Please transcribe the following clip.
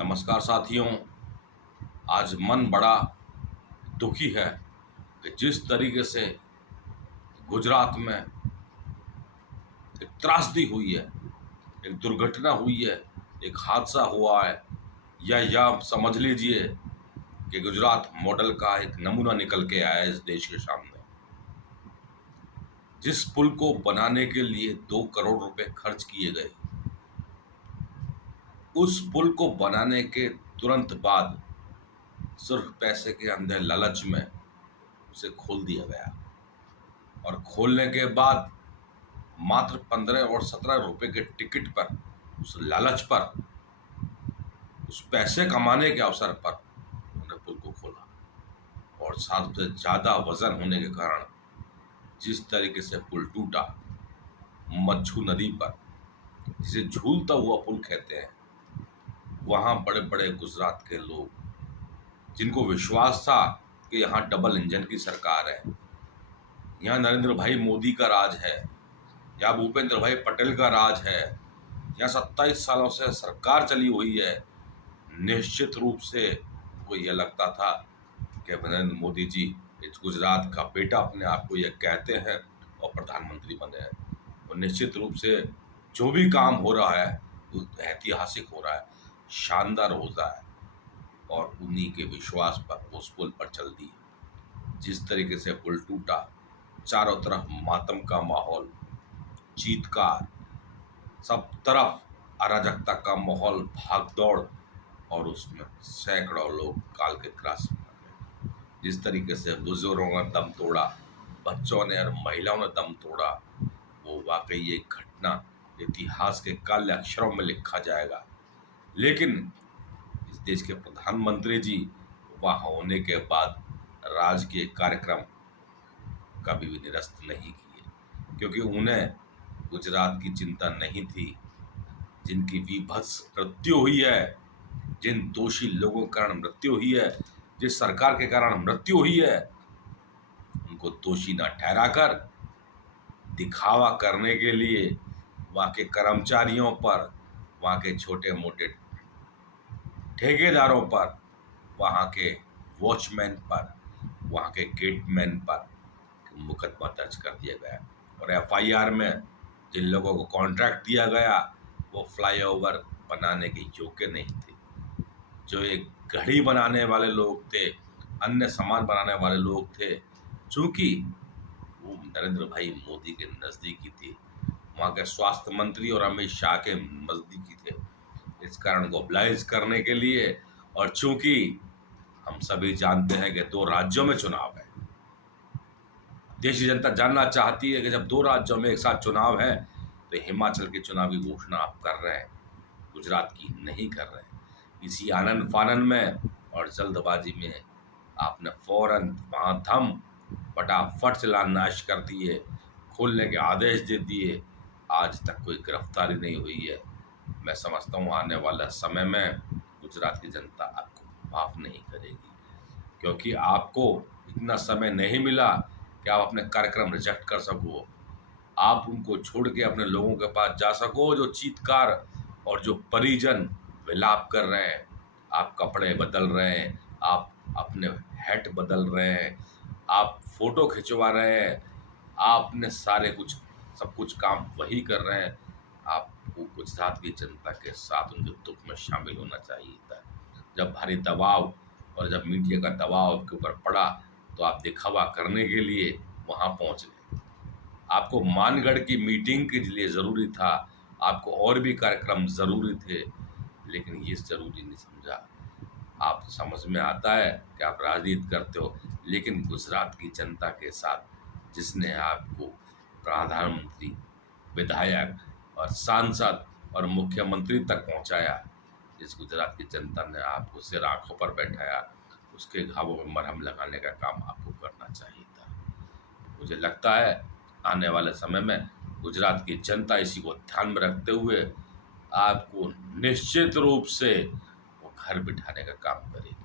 नमस्कार साथियों। आज मन बड़ा दुखी है कि जिस तरीके से गुजरात में एक त्रासदी हुई है, एक दुर्घटना हुई है, एक हादसा हुआ है, या समझ लीजिए कि गुजरात मॉडल का एक नमूना निकल के आया है इस देश के सामने। जिस पुल को बनाने के लिए 2 करोड़ रुपए खर्च किए गए, उस पुल को बनाने के तुरंत बाद सिर्फ पैसे के अंधे लालच में उसे खोल दिया गया, और खोलने के बाद मात्र 15 और 17 रुपए के टिकट पर, उस लालच पर, उस पैसे कमाने के अवसर पर उन्होंने पुल को खोला। और सबसे ज्यादा वजन होने के कारण जिस तरीके से पुल टूटा, मच्छू नदी पर, जिसे झूलता हुआ पुल कहते हैं, वहां बड़े बड़े गुजरात के लोग, जिनको विश्वास था कि यहाँ डबल इंजन की सरकार है, यहाँ नरेंद्र भाई मोदी का राज है, या भूपेंद्र भाई पटेल का राज है, यहाँ 27 सालों से सरकार चली हुई है, निश्चित रूप से उनको यह लगता था कि नरेंद्र मोदी जी इस गुजरात का बेटा अपने आप को यह कहते हैं और प्रधानमंत्री बने हैं, और निश्चित रूप से जो भी काम हो रहा है वो ऐतिहासिक हो रहा है, शानदार हो रहा है, और उन्हीं के विश्वास पर उस पुल पर चल दी। जिस तरीके से पुल टूटा, चारों तरफ मातम का माहौल, चीत्कार, सब तरफ अराजकता का माहौल, भागदौड़, और उसमें सैकड़ों लोग काल के क्रॉस में मर गए। जिस तरीके से बुजुर्गों ने दम तोड़ा, बच्चों ने और महिलाओं ने दम तोड़ा, वो वाकई एक घटना इतिहास के काले अक्षरों में लिखा जाएगा। लेकिन इस देश के प्रधानमंत्री जी वहां होने के बाद राजकीय कार्यक्रम कभी भी निरस्त नहीं किए, क्योंकि उन्हें गुजरात की चिंता नहीं थी। जिनकी विभत्स मृत्यु हुई है, जिन दोषी लोगों के कारण मृत्यु हुई है, जिस सरकार के कारण मृत्यु हुई है, उनको दोषी न ठहराकर दिखावा करने के लिए वहां के कर्मचारियों पर, वहां के छोटे मोटे ठेकेदारों पर, वहां के वॉचमैन पर, वहां के गेटमैन पर मुकदमा दर्ज कर दिया गया, और एफआईआर में जिन लोगों को कॉन्ट्रैक्ट दिया गया वो फ्लाईओवर बनाने के योग्य नहीं थे। जो एक घड़ी बनाने वाले लोग थे, अन्य सामान बनाने वाले लोग थे, चूंकि वो नरेंद्र भाई मोदी के नजदीकी थे, वहाँ के स्वास्थ्य मंत्री और अमित शाह के नजदीकी थे, इस कारण को ब्लाइज करने के लिए, और चूंकि हम सभी जानते हैं कि 2 राज्यों में चुनाव है, देश की जनता जानना चाहती है कि जब 2 राज्यों में एक साथ चुनाव है तो हिमाचल के चुनाव की घोषणा आप कर रहे हैं, गुजरात की नहीं कर रहे हैं। इसी आनंद फानन में और जल्दबाजी में आपने फौरन वहां थम फटाफट चलान नाश कर दिए, खोलने के आदेश दे दिए। आज तक कोई गिरफ्तारी नहीं हुई है। मैं समझता हूँ आने वाला समय में गुजरात की जनता आपको माफ नहीं करेगी, क्योंकि आपको इतना समय नहीं मिला कि आप अपने कार्यक्रम रिजेक्ट कर सको, आप उनको छोड़ के अपने लोगों के पास जा सको जो चीत्कार और जो परिजन विलाप कर रहे हैं। आप कपड़े बदल रहे हैं, आप अपने हैट बदल रहे हैं, आप फोटो खिंचवा रहे हैं, आपने सारे कुछ सब कुछ काम वही कर रहे हैं। आपको गुजरात की जनता के साथ उनके दुख में शामिल होना चाहिए था। जब भारी दबाव और जब मीडिया का दबाव आपके ऊपर पड़ा तो आप दिखावा करने के लिए वहां पहुंच गए। आपको मानगढ़ की मीटिंग के लिए जरूरी था, आपको और भी कार्यक्रम जरूरी थे, लेकिन ये जरूरी नहीं समझा। आप समझ में आता है कि आप राजनीति करते हो, लेकिन गुजरात की जनता के साथ जिसने आपको प्रधानमंत्री, विधायक और सांसद और मुख्यमंत्री तक पहुंचाया, जिस गुजरात की जनता ने आपको सिर आंखों पर बैठाया, उसके घावों में मरहम लगाने का काम आपको करना चाहिए था। मुझे लगता है आने वाले समय में गुजरात की जनता इसी को ध्यान में रखते हुए आपको निश्चित रूप से वो घर बिठाने का काम करेगी।